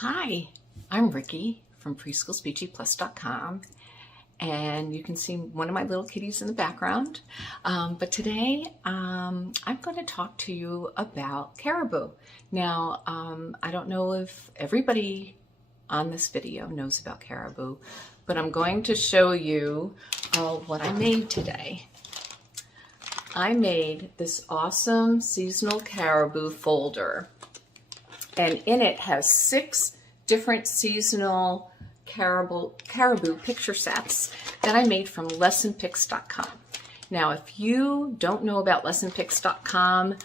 Hi, I'm Ricky from preschoolspeechyplus.com, and you can see one of my little kitties in the background. But today I'm going to talk to you about caribou. Now, I don't know if everybody on this video knows about caribou, but I'm going to show you what I made today. I made this awesome seasonal caribou folder, and in it has 6 different seasonal caribou picture sets that I made from lessonpicks.com. Now, if you don't know about lessonpicks.com,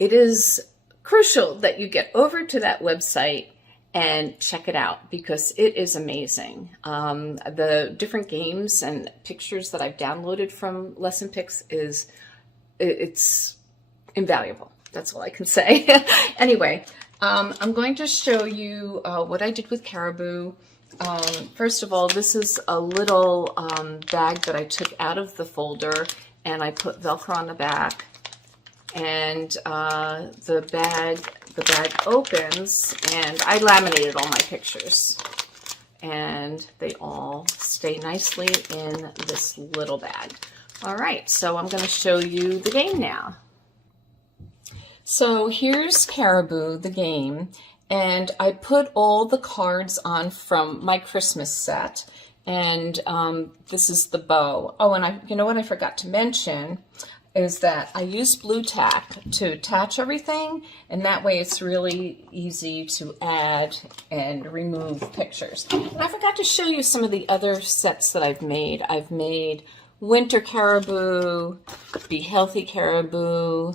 it is crucial that you get over to that website and check it out because it is amazing. The different games and pictures that I've downloaded from Lesson Picks it's invaluable. That's all I can say. Anyway, I'm going to show you what I did with caribou. First of all, this is a little bag that I took out of the folder, and I put Velcro on the back, and the bag opens, and I laminated all my pictures, and they all stay nicely in this little bag. All right, so I'm going to show you the game now. So here's Caribou, the game, and I put all the cards on from my Christmas set, and this is the bow. Oh, and you know what I forgot to mention is that I used blue tack to attach everything, and that way it's really easy to add and remove pictures. And I forgot to show you some of the other sets that I've made. I've made Winter Caribou, Be Healthy Caribou,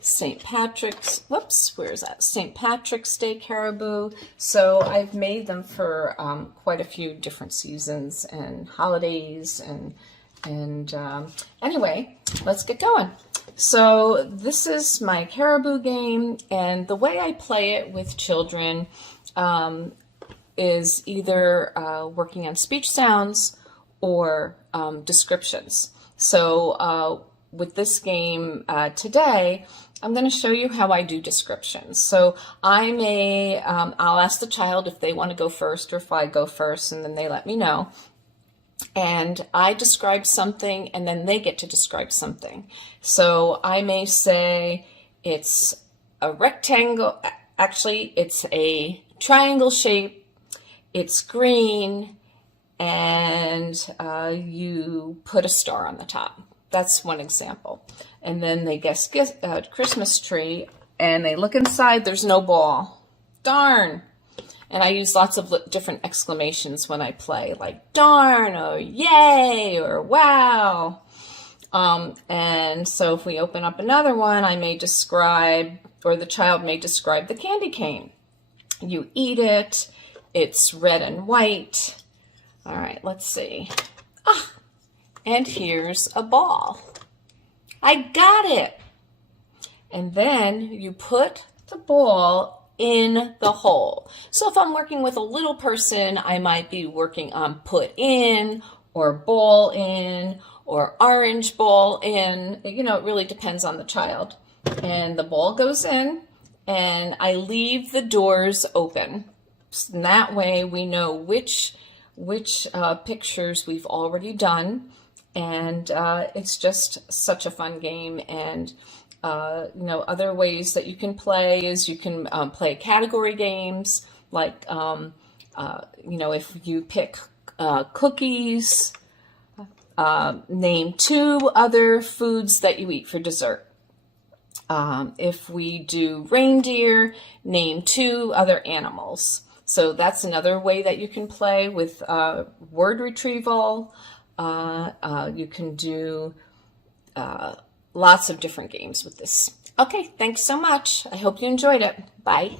St. Patrick's, where's that? St. Patrick's Day Caribou. So I've made them for quite a few different seasons and holidays, and anyway, let's get going. So this is my caribou game, and the way I play it with children is either working on speech sounds or descriptions. So with this game today, I'm going to show you how I do descriptions. So I'll ask the child if they want to go first or if I go first, and then they let me know. And I describe something, and then they get to describe something. So I may say it's a rectangle, actually it's a triangle shape, it's green, and you put a star on the top. That's one example. And then they guess Christmas tree, and they look inside, there's no ball. Darn! And I use lots of different exclamations when I play, like darn, or yay, or wow. And so if we open up another one, I may describe, or the child may describe the candy cane. You eat it, it's red and white. All right, let's see. And here's a ball. I got it. And then you put the ball in the hole. So if I'm working with a little person, I might be working on put in, or ball in, or orange ball in. You know, it really depends on the child. And the ball goes in, and I leave the doors open. So that way we know which pictures we've already done. And it's just such a fun game. And you know, other ways that you can play is you can play category games, like you know, if you pick cookies, name 2 other foods that you eat for dessert. If we do reindeer, name 2 other animals. So that's another way that you can play with word retrieval. You can do lots of different games with this. Okay, thanks so much. I hope you enjoyed it. Bye.